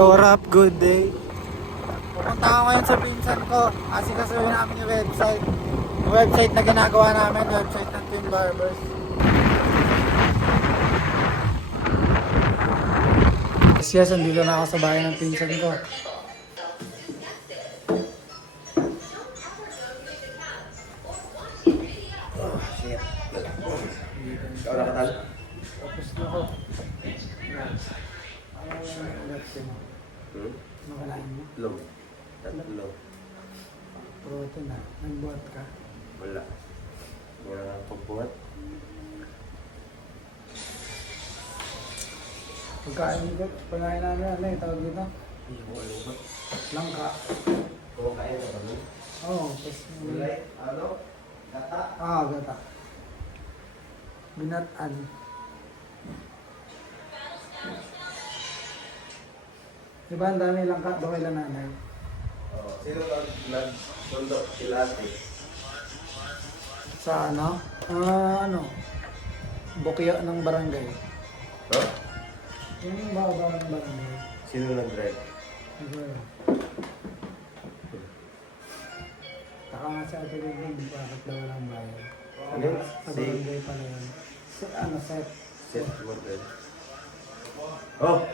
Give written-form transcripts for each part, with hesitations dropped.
Yo, what up? Good day. Pupunta ako ngayon sa pinsan ko. Kasi kasuhin namin yung website. Yung website na ginagawa namin, website ng Twin Barbers. Yes, andito na ako sa bahay ng pinsan ko. Oh, shit. Ikaw nakatal? Tapos na ako. Nakalain mo? Low. Tatlo. Proto na. Nagbuhat ka? Wala. Wala nga pagbuhat. Pagkain namin ano eh, tawag dito? Hindi ko alubat. Langka. Kumakain na kami. Oo, tapos Gulay? Ano? Gata? gata. Binatan. Diba ang dami langka daw kay nanay? Oh, sino nag-sundo? Kilati. Sa ano? Bukya ng barangay. Huh? Yung baba ng barangay. Sino nag-drive? Okay. Taka nga sa atin yung bakit daw walang bayad. Ano yun? Sa barangay pa na yun. Set. Set model. Oh!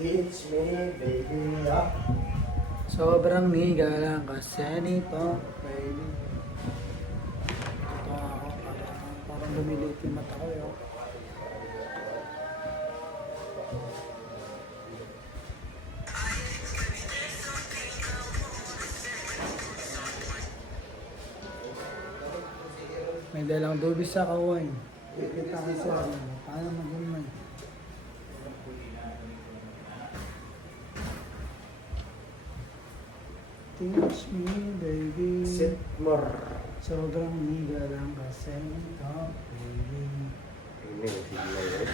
Teach me, baby, up. Sobrang niga lang kasi nito, baby. Ito ako, parang lumilit yung mata ko yun. May dalang dubis sa kawain. Kita ko sa ano, paano mag-umay. Teach me, baby. Set more. Sobrang niga lang kasi ito, baby. Ini yung signal eh.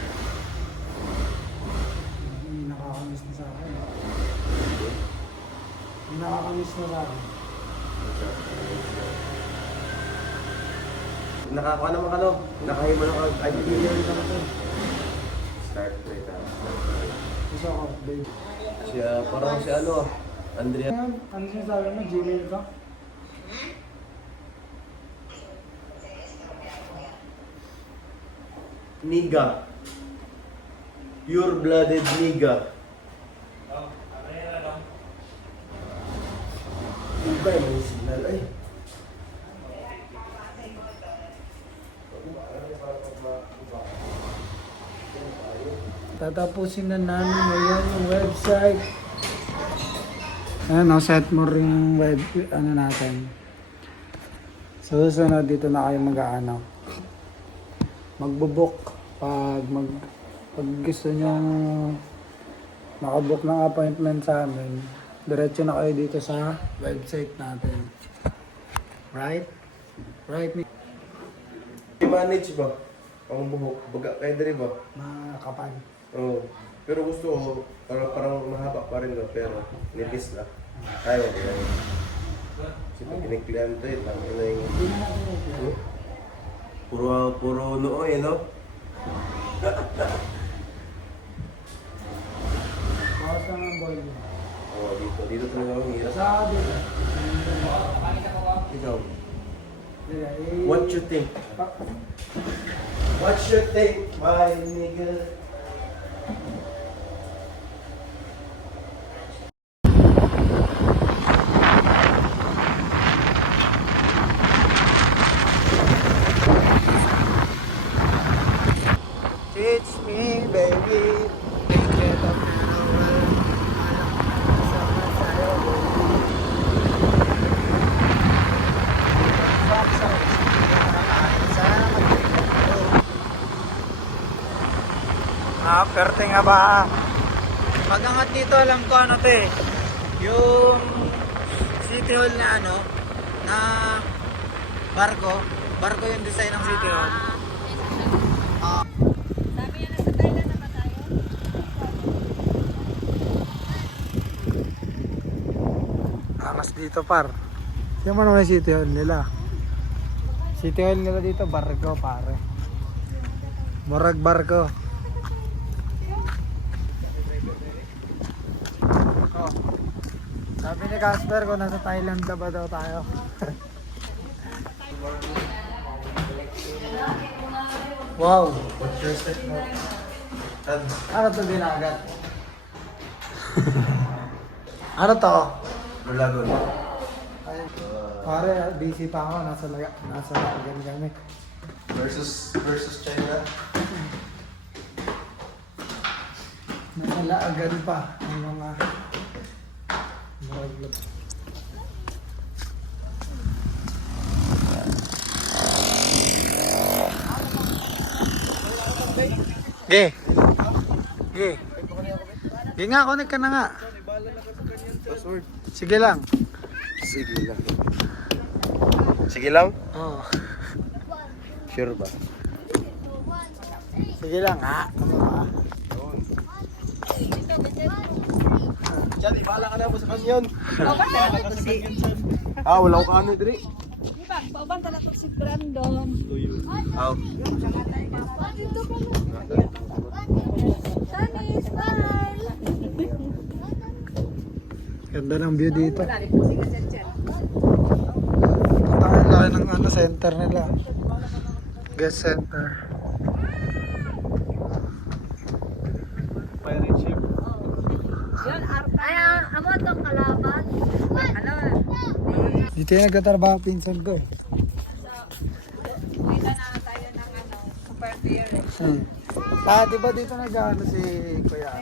May nakakamiss na sa akin. May nakakamiss na sa akin. Nakakuha naman ka no? Nakahima lang ka. Ay, bibigyan rin naman ito. Start rate ah. Gusto ko, baby. Siya, parang si ano ah. Andrea. Ano sinasabi mo? Gmail ka? Niga. Pure-blooded niga. Iba yung signal ay. Tatapusin na namin ngayon yung website. Ayan, set mo rin yung web, ano natin. So, susunod dito na kayo mag-ano. Magbo-book. Pag gusto nyo makabook ng appointment sa amin, diretso na kayo dito sa website natin. Right? Right? I-manage ba? Ang buhok. Baga kayo diri ba? Makapal. Oo. Pero gusto ko, parang mahaba pa rin no? Pero nipis na. Kaya mo ba? Kasi pag kiniklian ito eh, tangin na yung... Hindi na natin ito. Puro noo eh, no? Bawas lang ang volume. Oo, dito talaga ang hirap. Sa dito. Ikaw, Dito. what you think? What you think, my nigga? Teach me, baby. Perte nga ba? Pag angat dito, alam ko ano to eh. Yung City Hall na ano, na barko. Barko yung design ng City Hall. Sabi niya, nasa Thailand na ba tayo? Angas dito par. Yung naman yung City Hall nila. City Hall nila dito, barko pare. Murag barko. Oh. Sabi ni Casper kung nasa Thailand na ba daw tayo. Wow! What's your step mo? Ano to dinagat? Ano to? Lulagon. Pare, busy pa ako. Nasa lagan kami. Versus China. Nasa laagan pa ang mga maraglag. Ge. Ge. Ge nga, connect ka na nga. Password. Sige lang. Sige lang. Sige lang? Oo. Sure ba? Sige lang ha. Ano ba? Diyan, ibala ka na mo sa kanyon. Wala ko ano, Dri. Di ba? Pauban tala to si Brandon. Aw. Sunny, smile! Ganda ng view dito. Ang laki ng ano, center nila. Guest center. Pirate ship. Yun, Arpa. Ay, amo itong kalaban. Ano? Dito yung nagtatrabaho pinsan ko. Uwi na tayo ng super beer. Di ba dito nag-ano si Kuya?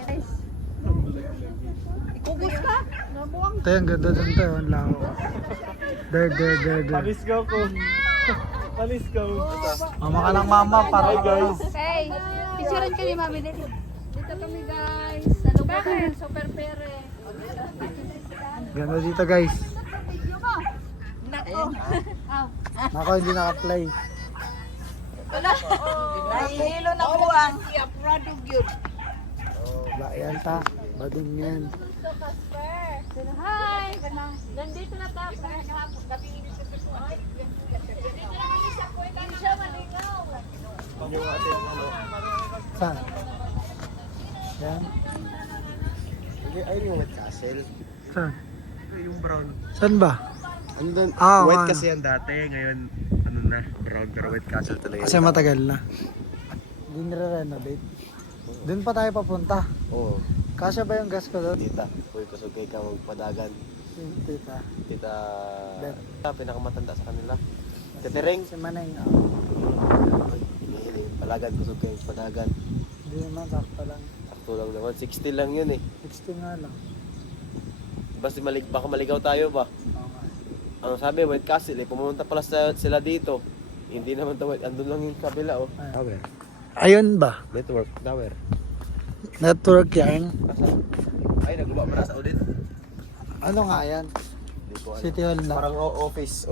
Ikugos ka? Nabuwang. Ito yung ganda dun to. Ang lao. There. Palisgaw ko. Palisgaw. Mama ka ng mama para guys. Hey, picturean ka ni Mami dito. Dito kami guys. Sa lugar ng super pere. Ganda dito guys. Video mo. Nako. Nako, hindi naka-play. Wala. Nahihilo na buwang. Proud of you. Bayan ta. Badong yan. Hi! Nandito na tayo. Gabi dito sa kuwan. Dito na kami sa kuwan. Hindi siya malingaw. Saan? Yan. Ayun yung White Castle. Saan? Yung brown. Saan ba? Ano doon? ano. White kasi yan dati. Ngayon, ano na, brown pero White Castle talaga. Kasi matagal na. Hindi nire-renovate. Doon pa tayo papunta. Oo. Kasya ba yung gas ko doon? Tita, uy, kusugay ka magpadagan. Tita. Tita, Bet. pinakamatanda sa kanila. Titireng. Si Maneng. Palagan, kusugay padagan. Hindi naman, sakto lang. Sakto lang naman, 60 lang yun eh. 60 nga lang. Basta baka maligaw tayo ba? Oo nga. Ang sabi, White Castle eh, pumunta pala sila dito. Hindi naman to White, andun lang yung kabila oh. Tower. Ayun ba? Network, tower. Network yan. Ay, nagluwa mo na sa audit. Ano nga yan? Hindi ko alam. City Hall na. Parang office.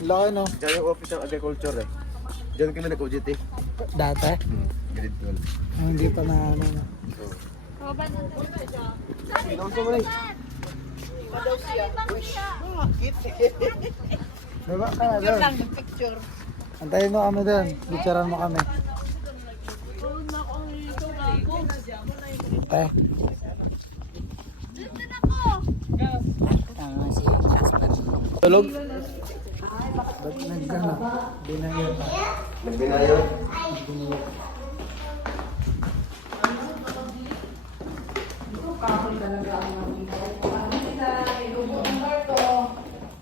Laki no? Diyan yung office ng agriculture eh. Diyan kami nag-OJT. Dati? Grade 12. Hindi pa na ano. Kauban na tayo. Pinon ko mo rin. Diba ka na doon? Picture. Antayin mo kami doon. Picturean mo kami. Tulog? Ba't nagano? Binayo pa. Nagbinayo.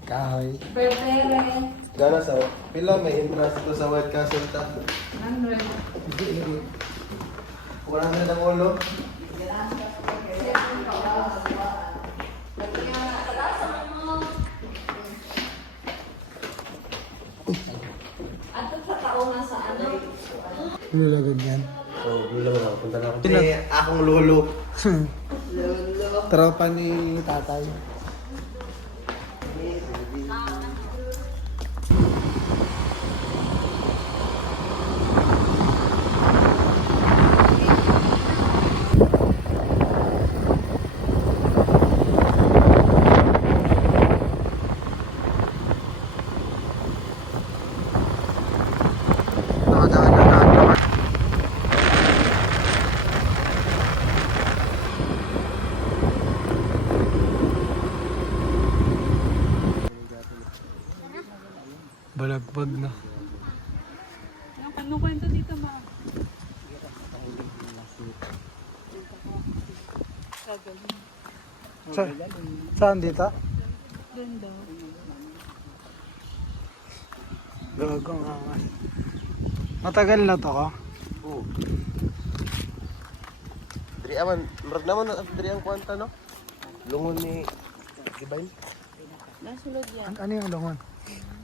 Kahoy. Gana sa pila may entrance ito sa White Castle ta. 100. Wala na ng ulo. Ato sa taongan sa ano? Lulagan yan. Oh, lolo mo punta na ako. Hindi, akong lolo. Tropa ni tatay. Nakadaan na naman. Balagbag na. Ano kwento dito, ma? Saan dito? Doon daw. Gagong angas. Matagal na to ko? Oo. Diri aman, marag naman na diri ang kwanta no. Lungon ni Gibain. Nasulod yan. Ano yung lungon?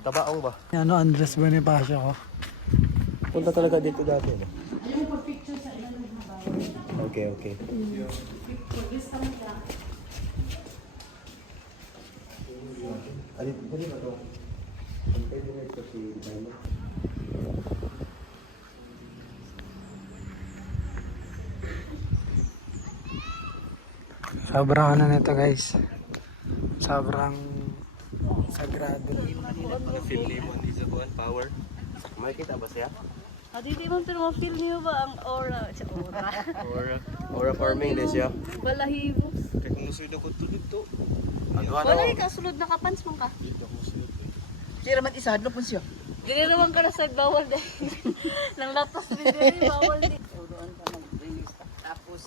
Tabaong ba? Ano, Andres Bonifacio ko. Punta talaga dito dati. No? Okay, okay. Pwede ba ito? Pwede na ito si Gibain. Sobrang ano nito guys. Sobrang sagrado. Feel lemon is a one power. Makikita ba siya? Hindi mo pero ma-feel niyo ba ang aura? Sa aura? Or farming din siya. Balahibos. Kaya kung musuy na ko tulid to. Ano Wala ka sulod na kapans mo ka. Sira man isa, hadlo po siya. Dili naman ka na sa bawal dahil. Nang latas din dili bawal din. Doon pa mag-release ka. Tapos,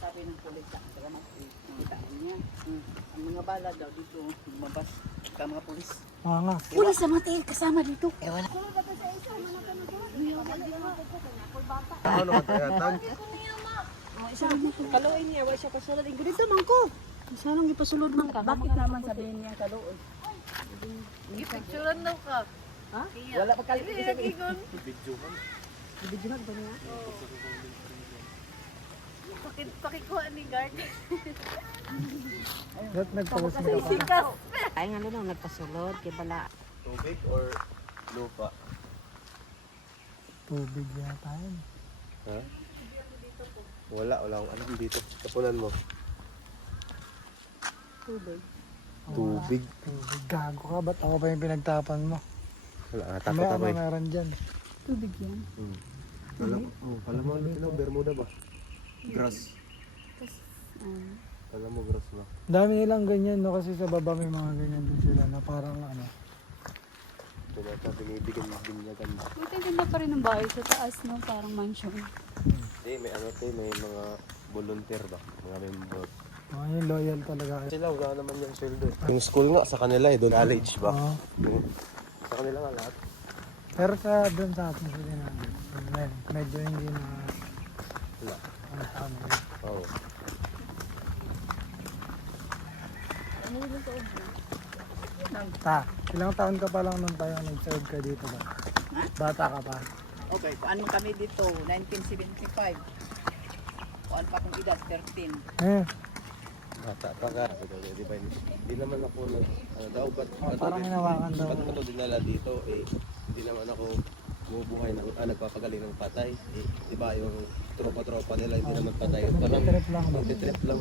sabi ng pulis, saka makikita niya. Ang mga bala daw dito, lumabas ka mga pulis. Nga. Pulis sa mga tail kasama dito. Wala. Ano ka tayatan? Kaluin niya, wala siya kasulod. Ganito man ko. Sanang ipasulod man ka. Bakit naman sabihin niya kaloon? Ipicturean daw ka. Ha? Wala pa kalit isa ni. Videohan. Pakikuha ni guard. Ba't nagpawas mo ka pa? Sikas. Ay nga lang nagpasulod kay bala. Tubig or lupa? Tubig yata yun. Ha? Wala akong alam dito. Kapunan mo. Tubig. Tubig. Tubig. Gago ka. Ba't ako pa yung pinagtapan mo? Wala, natakot ako eh. Meron dyan. Tubig yan. Alam mo, ano, Bermuda ba? Grass. Alam mo, grass ba? Dami nilang ganyan no kasi sa baba may mga ganyan din sila na parang ano. Doon ata binibigyan ng binyagan. Buti ganda pa rin ang bahay sa taas, no? Parang mansion. Hindi, may ano to, may mga volunteer ba? Mga member. Mga yung loyal talaga. Sila, wala naman yung sweldo. Yung school nga sa kanila eh, doon college ba? Oo. Sa kanila nga lahat. Pero sa doon sa atin sila na medyo hindi na Wala. ano sa amin. Oo. Ilang taon ka pa lang nung tayo nag-serve ka dito ba? Bata ka pa. Okay, kuan kami dito, 1975. Kuan pa akong edad, 13. Bata pa ka. Di ba? Hindi naman ako ano daw, Parang hinawakan daw. ba't mo ito dinala dito eh, hindi naman ako bumubuhay ng, nagpapagaling ng patay. Eh, di ba yung tropa-tropa nila hindi naman patay. Parang Trip lang. magtitrip lang.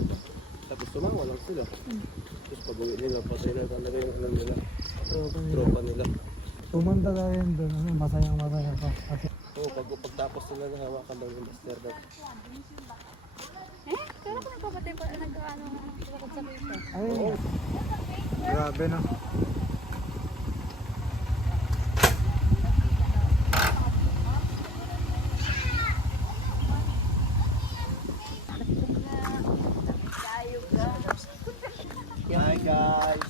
Tapos tumawa lang sila. Tapos pag-uwi nila, patay na talaga yung alam nila. Tropa nila. Pumunta tayo yun doon. Masayang masaya pa. Kasi Oo, pagtapos nila nahawakan daw yung master daw. Kaya ko nagpapatay pa, nagkaano, tulakad sa kita. ay, grabe no. Hi guys!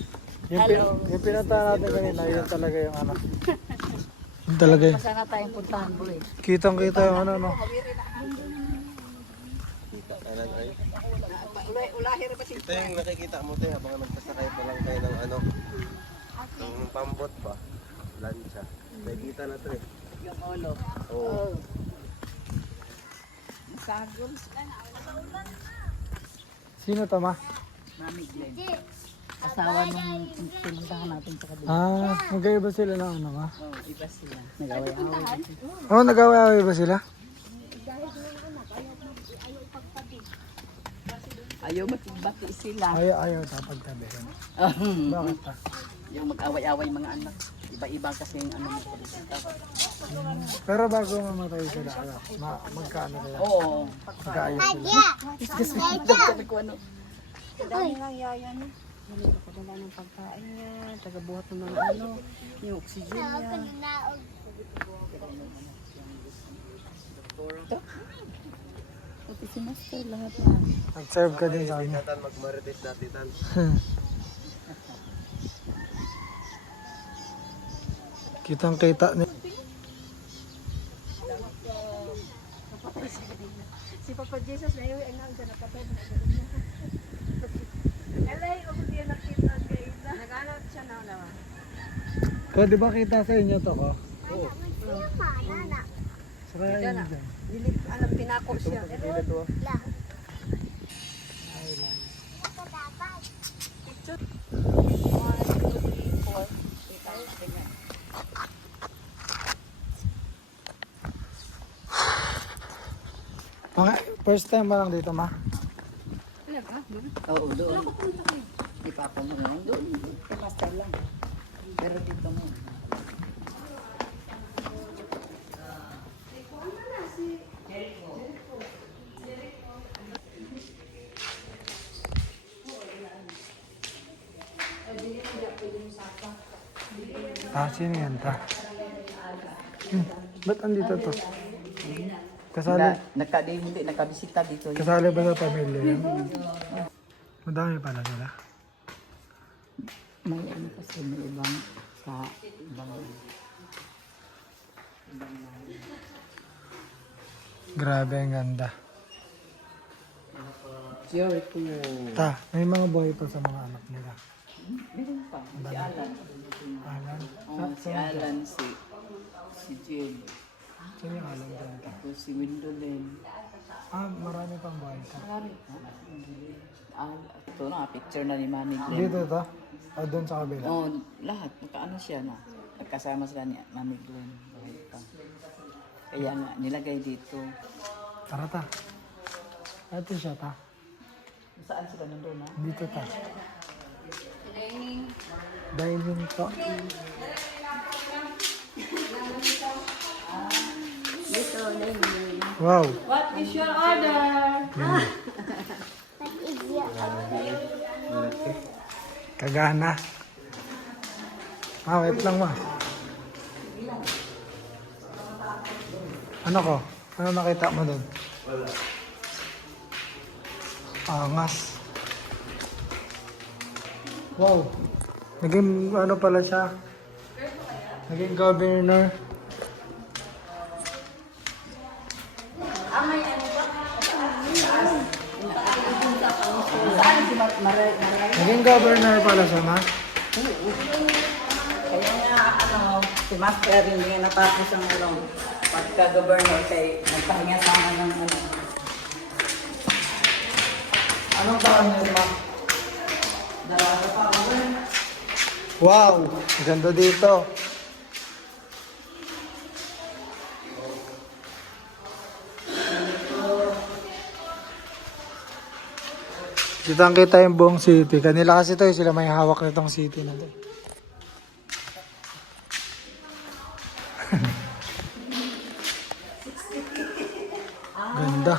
Yung pinunta natin kanina, yun talaga yung ano. Yun talaga yun. Sana tayong puntahan bro eh. Kitang kita yung ano no. Kita kanan ay. Ulahir ba Ito yung nakikita mo tayo habang nagkasakay pa lang kayo ng ano. Ng pambot ba? Lancha. Nakikita na ito eh. yung ulo? Oo. Sagol. Sino to ma? Mami Glenn. Asawa nung pinuntahan natin sa kabila. Ah, magkaiba sila ng ano ka? Oh, iba sila. Nag-away-away. Oh, nag-away-away ba sila? Ayaw makigbati sila. Ayaw dapat tabi. Bakit pa? Yung mag-away-away mga anak. Iba-iba kasi yung ano mo. Pero bago mamatay sila, magkaano sila? Oo. Magkaayos sila. Kasi daw kami kung ano. Dami nga yaya niya. Nagpapadala ng pagkain niya, tagabuhat ng mga ano, yung oxygen niya. Pati si Master, lahat na. Nag-serve ka din sa kanya. Tan magmarites dati tan. Kitang kita ni... Si Papa Jesus na yun, ang siya napatay na. Alay, ako diyan nakita kayo na. Nag-anak siya na naman. Ko, di ba kita sa inyo to ko? Sarayan Diyan niyo na. dyan. Dili, alam, pinako siya. Mga first time mo lang dito, ma? Oo, doon. Di pa ako mo yun. Doon, kay Master lang. Pero dito mo. Sino yan ta? Ba't andito to? Kasali, Hindi, nakabisita dito. kasali ba sa pamilya yan? Madami pala sila. May ano kasi, may ibang sa ibang Grabe, ang ganda. Jericho. Ta, may mga boy pa sa mga anak nila. Meron pa. Si Alan. Alan? Si Alan, si Jim. Sino yung alam dyan ta? Tapos si Windolin. Marami pang boy ta. Marami pa. Ito na, picture na ni Manny Glenn. Dito ta? O doon sa kabila? Oh, lahat. Nakaano siya na. Nagkasama sila ni Manny Glenn. Lahat pa. Kaya nga, nilagay dito. Tara ta. Ito siya ta. Saan sila nandun ha? Dito ta. Dining to. Dito, dining. Wow. What is your order? Kagana. Wait lang ma. Ano ko? Ano nakita mo doon? Wala. Angas. Wow. Naging ano pala siya? Naging governor. Saan si Maray? Naging governor pala siya, ma? Kaya nga, si Master hindi nga natapos ang pagka-governor kay nagpahinga sama ng Anong taon niya, ma? dalawa pa ako. Wow! Ganda dito. Kitang kita yung buong city. Kanila kasi to, sila may hawak nitong city na to. Ganda.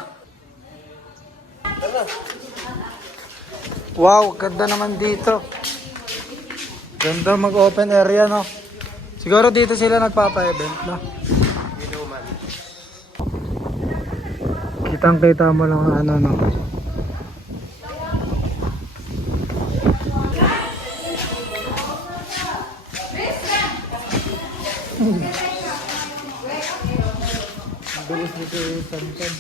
Wow, ganda naman dito. Ganda mag-open area, no? Siguro dito sila nagpapa-event, no? Kitang-kita mo lang ano, no? Bilis dito yung santan.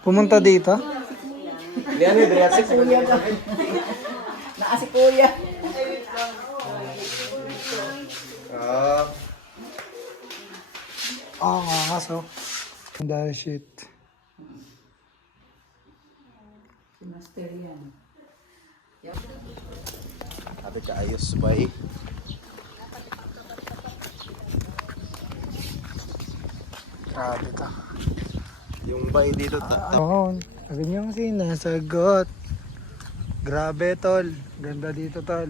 Pumunta dito? Lian ni Drea si Kuya ka. Naa si Kuya. Angas, oh. Dahil shit. Si Master yan. Ada ka ayos bay. Grabe to. Yung bay dito Oo, sabi niyang sinasagot. Grabe, tol. Ganda dito, tol.